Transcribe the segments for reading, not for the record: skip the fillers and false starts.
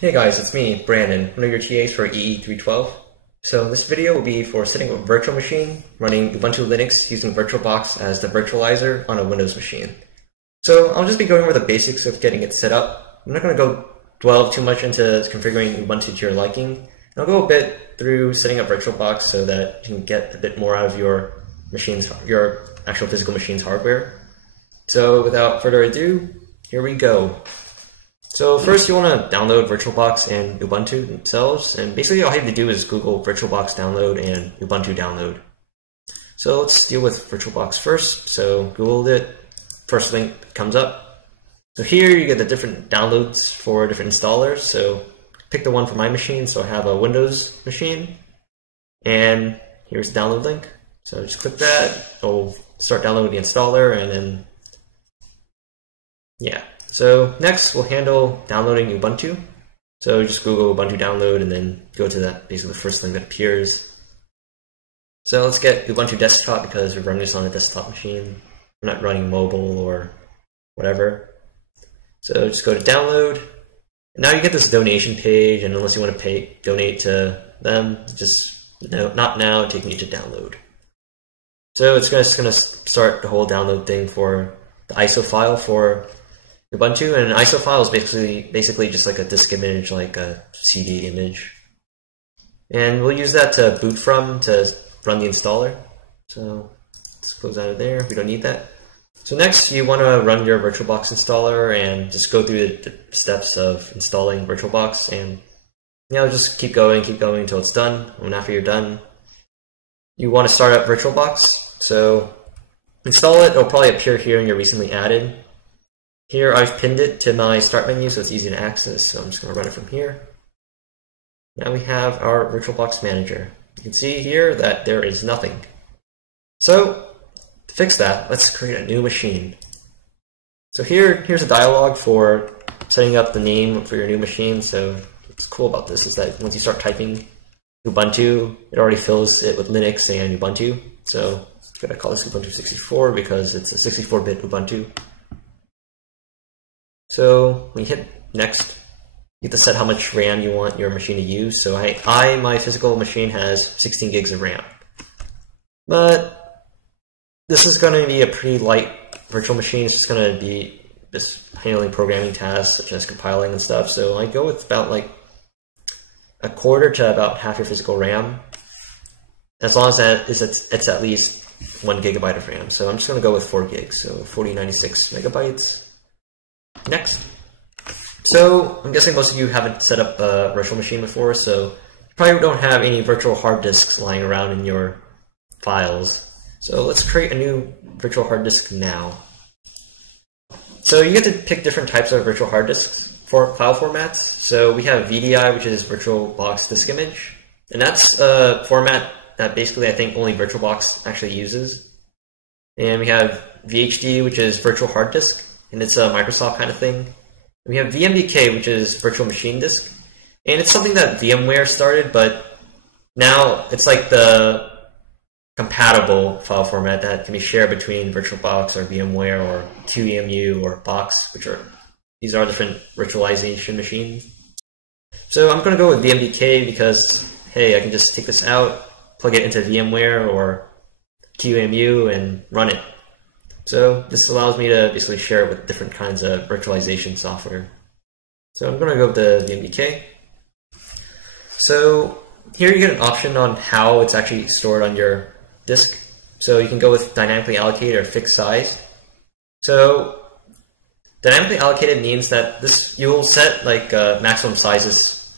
Hey guys, it's me, Brandon, one of your TAs for EE312. So this video will be for setting up a virtual machine running Ubuntu Linux using VirtualBox as the virtualizer on a Windows machine. So I'll just be going over the basics of getting it set up. I'm not going to delve too much into configuring Ubuntu to your liking. I'll go a bit through setting up VirtualBox so that you can get a bit more out of your machine's, your actual physical machine's hardware. So without further ado, here we go. So first you want to download VirtualBox and Ubuntu themselves, and basically all you have to do is Google VirtualBox download and Ubuntu download. So let's deal with VirtualBox first. So Googled it, first link comes up. So here you get the different downloads for different installers. So pick the one for my machine, so I have a Windows machine, and here's the download link. So just click that, it'll start downloading the installer, and then yeah. So next we'll handle downloading Ubuntu. So just Google Ubuntu download and then go to that, basically the first thing that appears. So let's get Ubuntu desktop because we're running this on a desktop machine. We're not running mobile or whatever. So just go to download. And now you get this donation page, and unless you want to donate to them, just no, not now, taking you to download. So it's just going to start the whole download thing for the ISO file for Ubuntu, and an ISO file is basically just like a disk image, like a CD image. And we'll use that to boot from to run the installer. So let's close out of there, we don't need that. So next you want to run your VirtualBox installer and just go through the steps of installing VirtualBox, and just keep going until it's done. And after you're done, you want to start up VirtualBox. So install it, it'll probably appear here in your recently added. Here I've pinned it to my start menu so it's easy to access, so I'm just going to run it from here. Now we have our VirtualBox manager. You can see here that there is nothing. So to fix that, let's create a new machine. So here's a dialog for setting up the name for your new machine. So what's cool about this is that once you start typing Ubuntu, it already fills it with Linux and Ubuntu. So I'm going to call this Ubuntu 64 because it's a 64-bit Ubuntu. So when you hit next, you get to set how much RAM you want your machine to use. So my physical machine has 16 gigs of RAM. But this is going to be a pretty light virtual machine. It's just going to be just handling programming tasks such as compiling and stuff. So I go with about like a quarter to about half your physical RAM, as long as it's at least 1 gigabyte of RAM. So I'm just going to go with 4 gigs, so 4096 megabytes. Next. So I'm guessing most of you haven't set up a virtual machine before, so you probably don't have any virtual hard disks lying around in your files. So let's create a new virtual hard disk now. So you get to pick different types of virtual hard disks for file formats. So we have VDI, which is VirtualBox Disk Image, and that's a format that basically I think only VirtualBox actually uses. And we have VHD, which is Virtual Hard Disk, and it's a Microsoft kind of thing. We have VMDK, which is Virtual Machine Disk, and it's something that VMware started, but now it's like the compatible file format that can be shared between VirtualBox or VMware or QEMU or Box, these are different virtualization machines. So I'm going to go with VMDK because, hey, I can just take this out, plug it into VMware or QEMU and run it. So this allows me to basically share it with different kinds of virtualization software. So I'm going to go with the VMDK. So here you get an option on how it's actually stored on your disk. So you can go with dynamically allocated or fixed size. So dynamically allocated means that you'll set like maximum sizes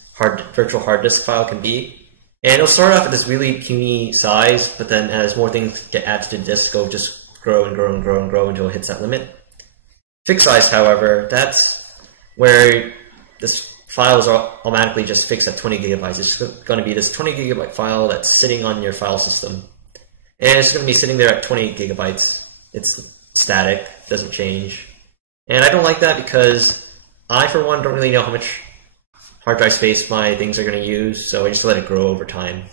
virtual hard disk file can be. And it'll start off at this really puny size, but then as more things get added to the disk, it'll just grow and grow and grow and grow until it hits that limit. Fixed size, however, that's where this file is automatically just fixed at 20 gigabytes. It's going to be this 20 gigabyte file that's sitting on your file system. And it's going to be sitting there at 20 gigabytes. It's static, doesn't change. And I don't like that because I, for one, don't really know how much hard drive space my things are going to use, so I just let it grow over time.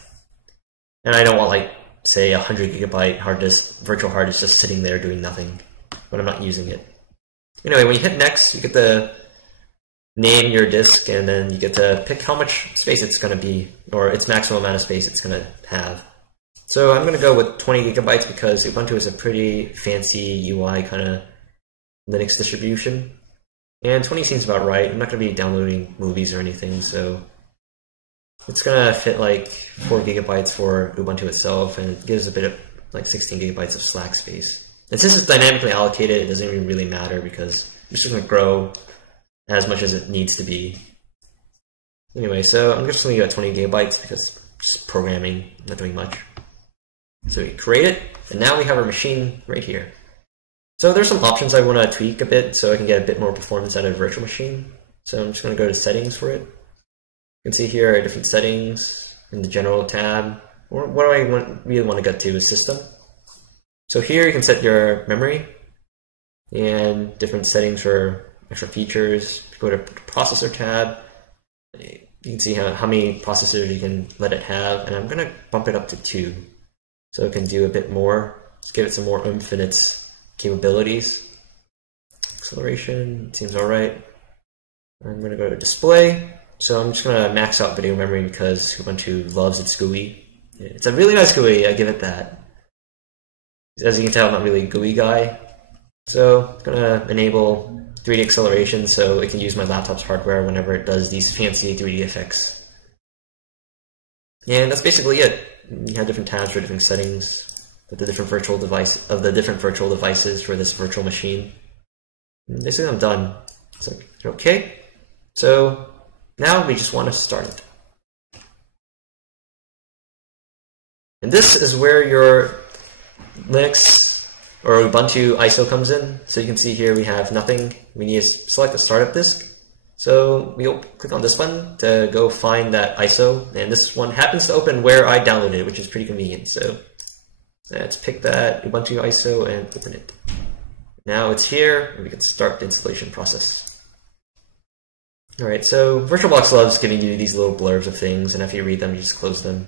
And I don't want, like, say 100 gigabyte hard disk, virtual hard disk just sitting there doing nothing when I'm not using it. Anyway, when you hit next, you get the name your disk, and then you get to pick how much space it's going to be, or its maximum amount of space it's going to have. So I'm going to go with 20 gigabytes because Ubuntu is a pretty fancy UI kind of Linux distribution. And 20 seems about right. I'm not going to be downloading movies or anything, so it's going to fit like 4 gigabytes for Ubuntu itself, and it gives a bit of like 16 gigabytes of slack space. And since it's dynamically allocated, it doesn't even really matter because it's just going to grow as much as it needs to be. Anyway, so I'm just going to go at 20 gigabytes because just programming, not doing much. So we create it, and now we have our machine right here. So there's some options I want to tweak a bit so I can get a bit more performance out of a virtual machine. So I'm just going to go to settings for it. You can see here are different settings in the general tab. Or what do I really want to get to is system. So here you can set your memory and different settings for extra features. If you go to processor tab, you can see how many processors you can let it have, and I'm going to bump it up to 2 so it can do a bit more. Let's give it some more oomph in its capabilities. Acceleration seems alright. I'm going to go to display. So I'm just going to max out video memory because Ubuntu loves its GUI. It's a really nice GUI, I give it that. As you can tell, I'm not really a GUI guy. So I'm going to enable 3D acceleration so it can use my laptop's hardware whenever it does these fancy 3D effects. And that's basically it. You have different tabs for different settings of the different virtual devices for this virtual machine. And basically, I'm done. It's like, okay. So now we just want to start it. And this is where your Linux or Ubuntu ISO comes in. So you can see here we have nothing. We need to select the startup disk. So we'll click on this button to go find that ISO. And this one happens to open where I downloaded it, which is pretty convenient. So let's pick that Ubuntu ISO and open it. Now it's here, and we can start the installation process. Alright, so VirtualBox loves giving you these little blurbs of things, and after you read them, you just close them.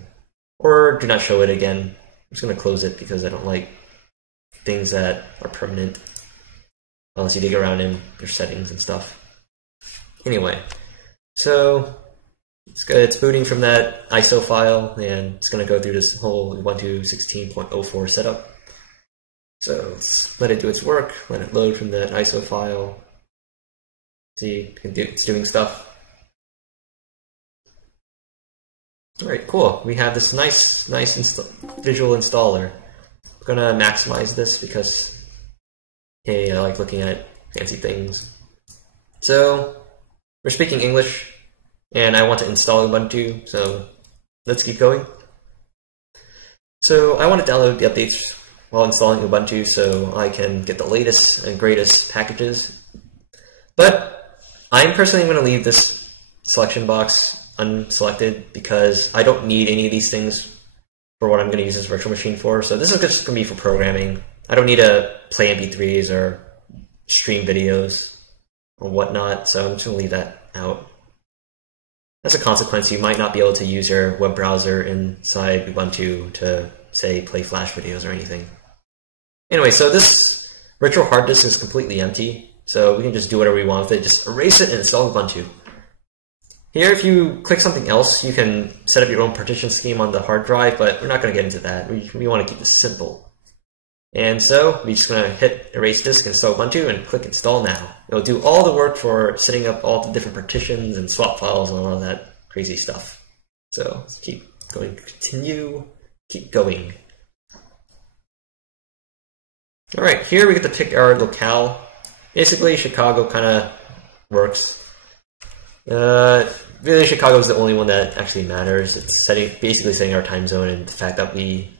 Or do not show it again. I'm just going to close it because I don't like things that are permanent unless you dig around in your settings and stuff. Anyway, so it's good. It's booting from that ISO file, and it's going to go through this whole Ubuntu 16.04 setup. So let's let it do its work, let it load from that ISO file. See, it's doing stuff. Alright, cool. We have this nice visual installer. I'm gonna maximize this because, hey, I like looking at fancy things. So, we're speaking English, and I want to install Ubuntu, so let's keep going. So, I want to download the updates while installing Ubuntu so I can get the latest and greatest packages. But I'm personally going to leave this selection box unselected because I don't need any of these things for what I'm going to use this virtual machine for. So this is just going to be for programming. I don't need to play MP3s or stream videos or whatnot, so I'm just going to leave that out. As a consequence, you might not be able to use your web browser inside Ubuntu to, say, play Flash videos or anything. Anyway, so this virtual hard disk is completely empty, so we can just do whatever we want with it. Just erase it and install Ubuntu. Here, if you click something else, you can set up your own partition scheme on the hard drive, but we're not going to get into that. We want to keep this simple. And so we're just going to hit erase disk, install Ubuntu, and click install now. It'll do all the work for setting up all the different partitions and swap files and all of that crazy stuff. So let's keep going, continue, keep going. All right, here we get to pick our locale. Basically, Chicago kind of works. Really, Chicago is the only one that actually matters. It's basically setting our time zone and the fact that we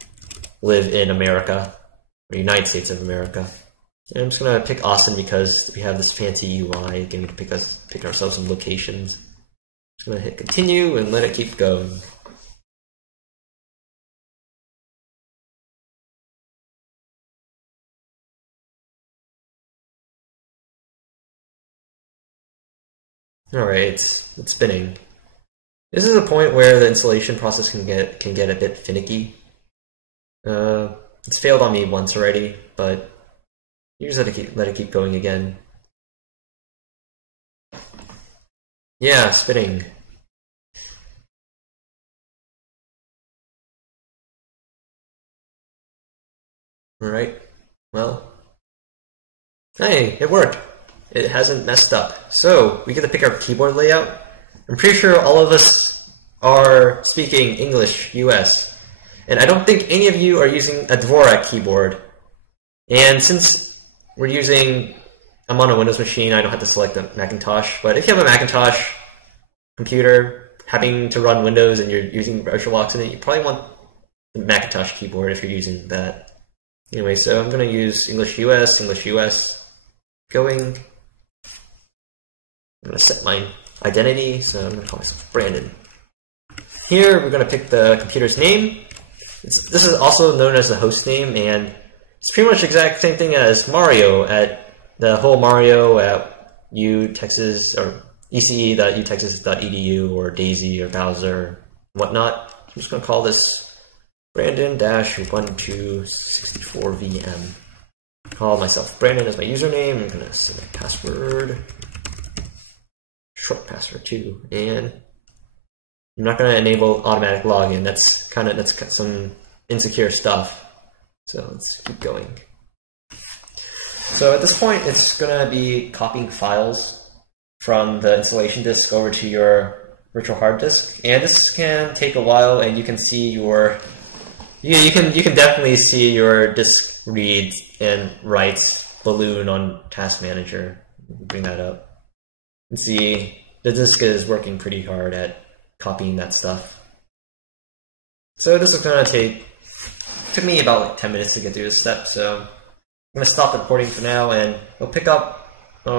live in America, or United States of America. And I'm just gonna pick Austin because we have this fancy UI getting to pick ourselves some locations. Just gonna hit continue and let it keep going. Alright, it's spinning. This is a point where the installation process can get a bit finicky. It's failed on me once already, but you just let it keep going again. Yeah, spitting. Alright, well. Hey, it worked. It hasn't messed up. So, we get to pick our keyboard layout. I'm pretty sure all of us are speaking English US. And I don't think any of you are using a Dvorak keyboard. And since I'm on a Windows machine, I don't have to select the Macintosh. But if you have a Macintosh computer having to run Windows and you're using VirtualBox in it, you probably want the Macintosh keyboard if you're using that. Anyway, so I'm going to use English US, going. I'm going to set my identity, so I'm going to call myself Brandon. Here, we're going to pick the computer's name. This is also known as the host name, and it's pretty much the exact same thing as Mario at the whole Mario at UTexas or ece.utexas.edu or Daisy or Bowser and whatnot. I'm just going to call this Brandon-1264VM. Call myself Brandon as my username. I'm going to set my password, short password too, and I'm not going to enable automatic login. That's some insecure stuff. So let's keep going. So at this point, it's going to be copying files from the installation disk over to your virtual hard disk, and this can take a while. And you can see you can definitely see your disk reads and writes balloon on Task Manager. Bring that up and see the disk is working pretty hard at copying that stuff. So this is going to took me about like 10 minutes to get through this step, so I'm going to stop recording for now, and I'll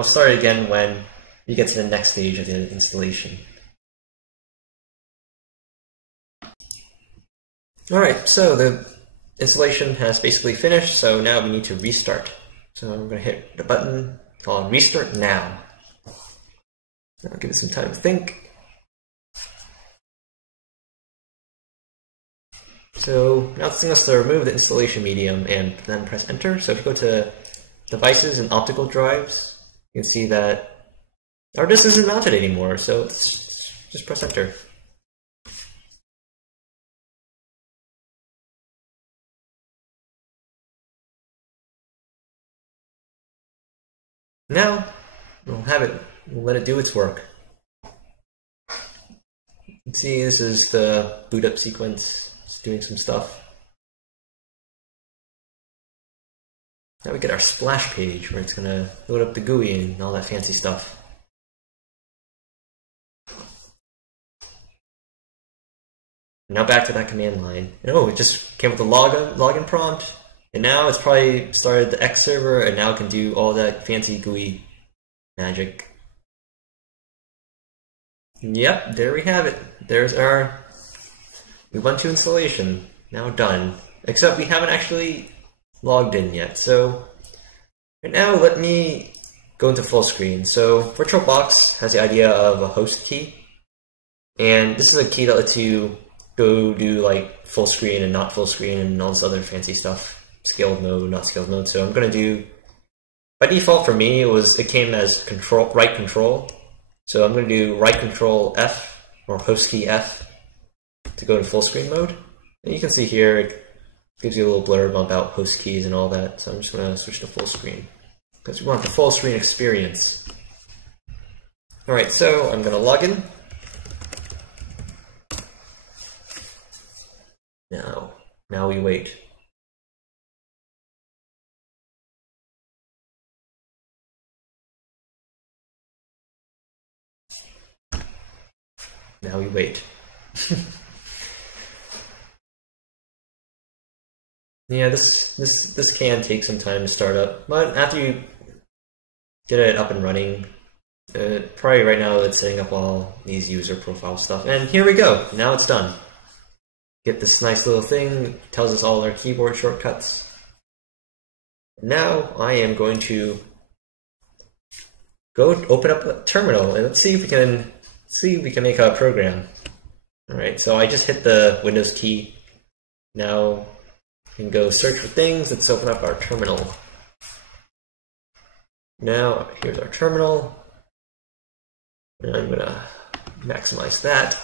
start it again when you get to the next stage of the installation. Alright, so the installation has basically finished, so now we need to restart. So I'm going to hit the button called Restart Now. I'll give it some time to think. So now it's asking us to remove the installation medium and then press enter. So if you go to devices and optical drives, you can see that our disk isn't mounted anymore. So let's just press enter. Now we'll let it do its work. You can see this is the boot up sequence. Doing some stuff. Now we get our splash page where it's going to load up the GUI and all that fancy stuff. Now back to that command line. And oh, it just came with the login prompt. And now it's probably started the X server, and now it can do all that fancy GUI magic. Yep, there we have it. There's our Ubuntu installation, now done. Except we haven't actually logged in yet. So right now, let me go into full screen. So VirtualBox has the idea of a host key, and this is a key that lets you go do like full screen and not full screen and all this other fancy stuff, scaled mode, not scaled mode. So I'm going to do, by default for me, it came as right control. So I'm going to do right control F or host key F to go to full screen mode. And you can see here it gives you a little blurb about host keys and all that. So I'm just going to switch to full screen because we want the full screen experience. Alright, so I'm going to log in. Now we wait. Now we wait. Yeah, this can take some time to start up, but after you get it up and running, probably right now it's setting up all these user profile stuff. And here we go. Now it's done. Get this nice little thing, tells us all our keyboard shortcuts. Now I am going to go open up a terminal and let's see if we can make a program. All right, so I just hit the Windows key. Now we can go search for things. Let's open up our terminal. Now here's our terminal. And I'm gonna maximize that.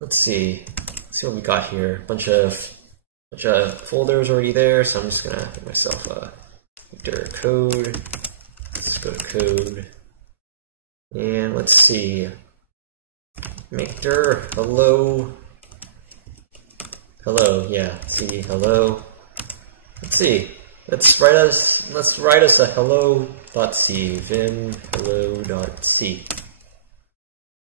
Let's see what we got here. Bunch of folders already there, so I'm just gonna give myself a dir code. Let's go to code, and let's see. Make dir hello. Hello, yeah. See hello. Let's see. Let's write us a hello.c vim hello.c.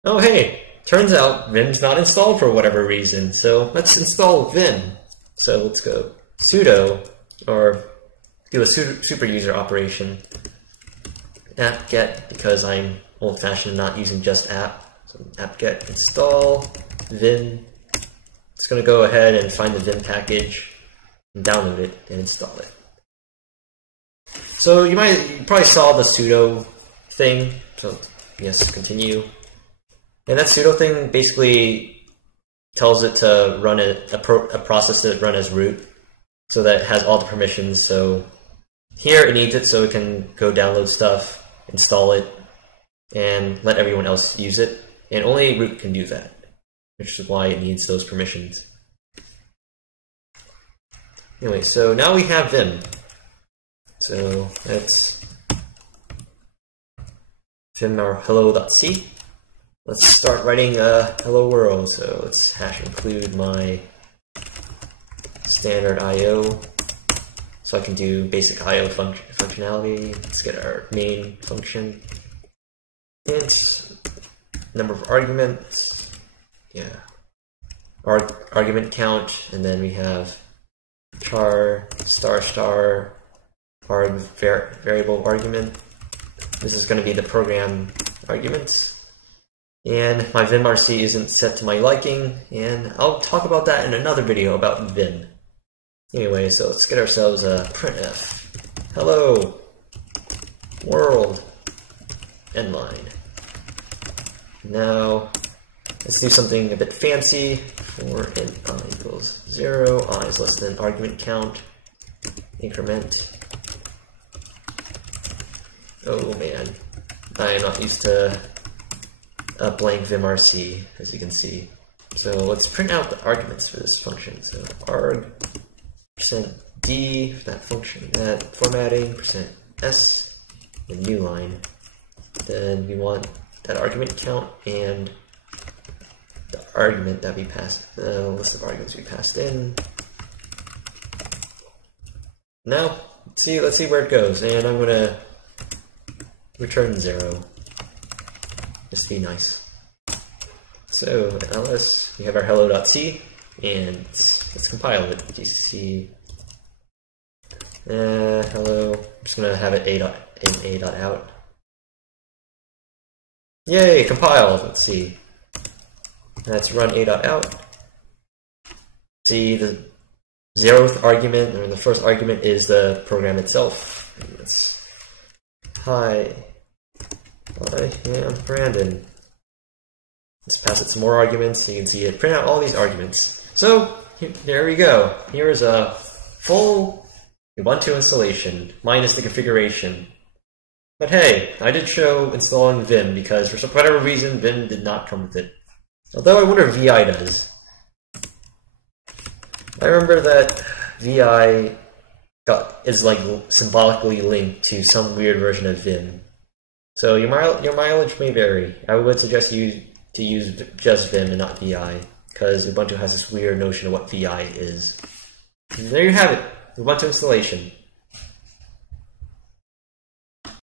Oh hey, turns out Vim's not installed for whatever reason, so let's install Vim. So let's go sudo, or do a super user operation, apt-get, because I'm old-fashioned not using just app. So apt-get install Vim. It's going to go ahead and find the Vim package and download it and install it. So you probably saw the sudo thing. So yes, continue. And that sudo thing basically tells it to run a process that run as root, so that it has all the permissions. So here it needs it so it can go download stuff, install it, and let everyone else use it. And only root can do that, which is why it needs those permissions. Anyway, so now we have Vim. So let's vim our hello.c. Let's start writing a hello world. So let's hash include my standard IO, so I can do basic IO functionality. Let's get our main function. Int number of arguments. Yeah. Argument count, and then we have char star variable argument. This is going to be the program arguments. And my vimrc isn't set to my liking, and I'll talk about that in another video about Vim. Anyway, so let's get ourselves a printf. Hello world endline. Now let's do something a bit fancy. For int I equals 0, I is less than argument count, increment. Oh man, I am not used to a blank vimrc, as you can see. So let's print out the arguments for this function. So arg %d for that function, that formatting, %s, the new line. Then we want that argument count and the argument that we passed, the list of arguments we passed in. Now, let's see where it goes, and I'm gonna return 0. Just to be nice. So ls, we have our hello.c, and let's compile it. gcc hello. I'm just gonna have it a.out. Yay, compiled. Let's see. Let's run a.out. See, the 0th argument, or the first argument, is the program itself. Hi, I am Brandon. Let's pass it some more arguments so you can see it print out all these arguments. So there we go. Here is a full Ubuntu installation, minus the configuration. But hey, I did show installing Vim because for whatever reason Vim did not come with it. Although I wonder if VI does. I remember that VI is like symbolically linked to some weird version of Vim. So your mileage may vary. I would suggest you to use just Vim and not VI, because Ubuntu has this weird notion of what VI is. And there you have it, Ubuntu installation.